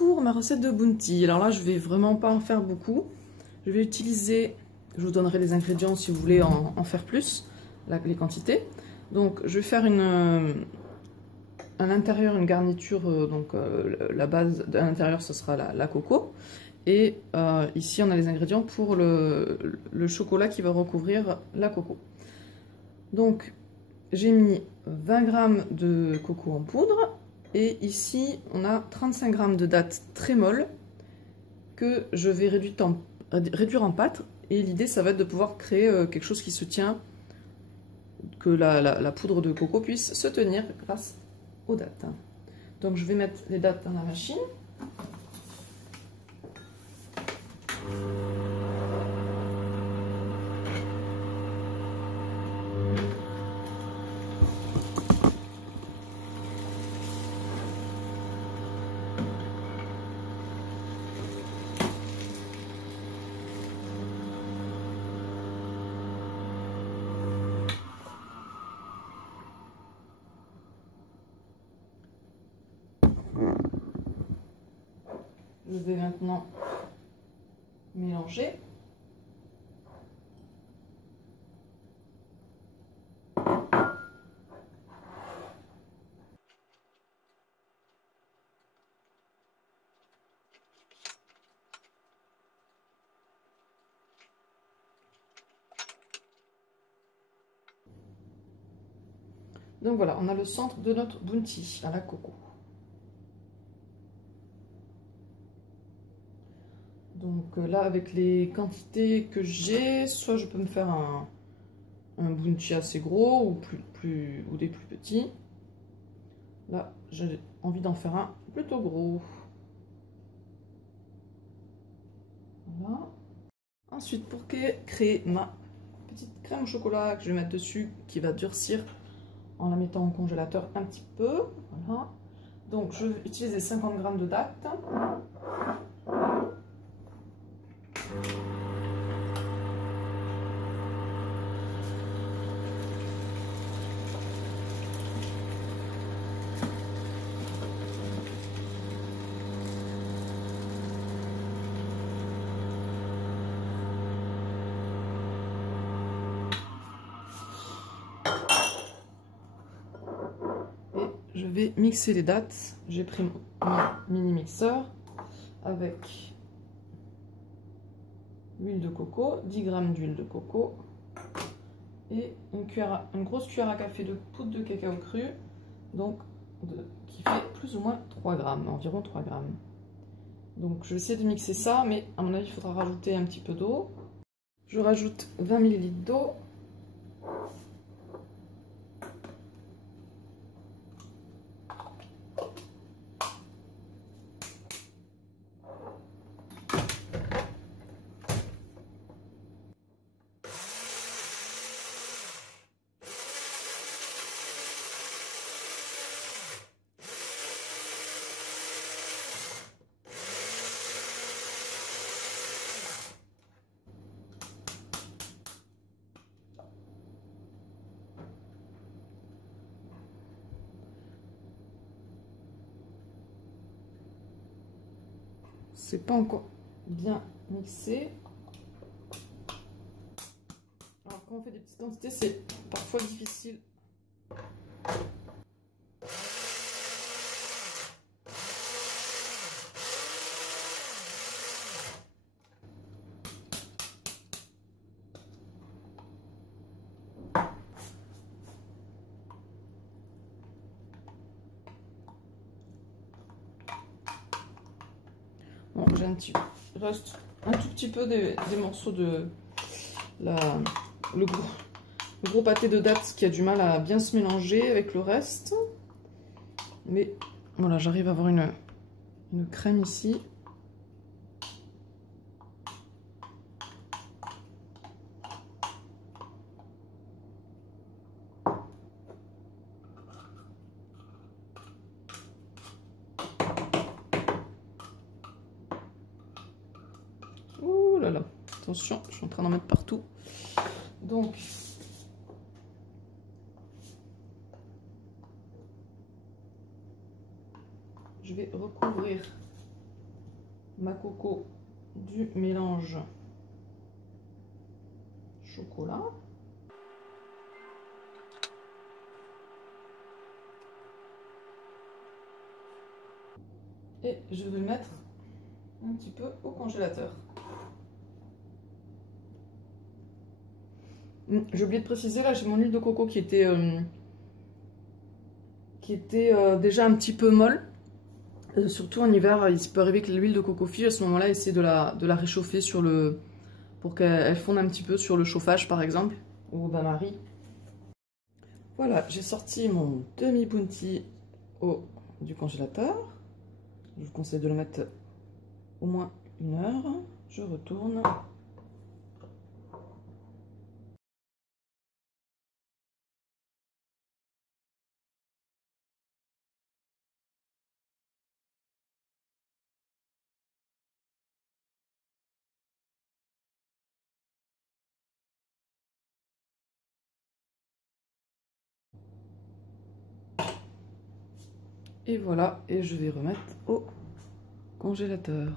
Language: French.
pour ma recette de bounty. Alors là, je vais vraiment pas en faire beaucoup. Je vais utiliser, je vous donnerai les ingrédients si vous voulez en faire plus, les quantités. Donc, je vais faire à l'intérieur une garniture, la base de l'intérieur, ce sera la coco. Et ici, on a les ingrédients pour le chocolat qui va recouvrir la coco. Donc, j'ai mis 20 g de coco en poudre. Et ici, on a 35 g de dattes très molles que je vais réduire en pâte. Et l'idée, ça va être de pouvoir créer quelque chose qui se tient, que la poudre de coco puisse se tenir grâce aux dattes. Donc, je vais mettre les dattes dans la machine. Je vais maintenant mélanger. Donc voilà, on a le centre de notre bounty à la coco. Donc là, avec les quantités que j'ai, soit je peux me faire un bounty assez gros ou des plus petits. Là, j'ai envie d'en faire un plutôt gros. Voilà. Ensuite, pour créer ma petite crème au chocolat que je vais mettre dessus, qui va durcir en la mettant au congélateur un petit peu. Voilà. Donc, je vais utiliser 50 g de dattes. Je vais mixer les dattes. J'ai pris mon mini mixeur avec l'huile de coco, 10 g d'huile de coco et une grosse cuillère à café de poudre de cacao cru, donc qui fait plus ou moins 3 g, environ 3 g. Donc je vais essayer de mixer ça, mais à mon avis il faudra rajouter un petit peu d'eau. Je rajoute 20 ml d'eau. C'est pas encore bien mixé. Alors quand on fait des petites quantités, c'est parfois difficile. Bon, il reste un tout petit peu des morceaux de le gros pâté de dattes qui a du mal à bien se mélanger avec le reste. Mais voilà, j'arrive à avoir une crème ici. Ouh là là, attention, je suis en train d'en mettre partout. Donc, je vais recouvrir ma coco du mélange chocolat. Et je vais le mettre un petit peu au congélateur. J'ai oublié de préciser, là j'ai mon huile de coco qui était déjà un petit peu molle. Surtout en hiver, il peut arriver que l'huile de coco fige. À ce moment-là, essayez de la réchauffer pour qu'elle fonde un petit peu sur le chauffage par exemple, ou au bain-marie. Voilà, j'ai sorti mon demi-bounty du congélateur. Je vous conseille de le mettre au moins 1 heure. Je retourne. Et voilà, et je vais remettre au congélateur.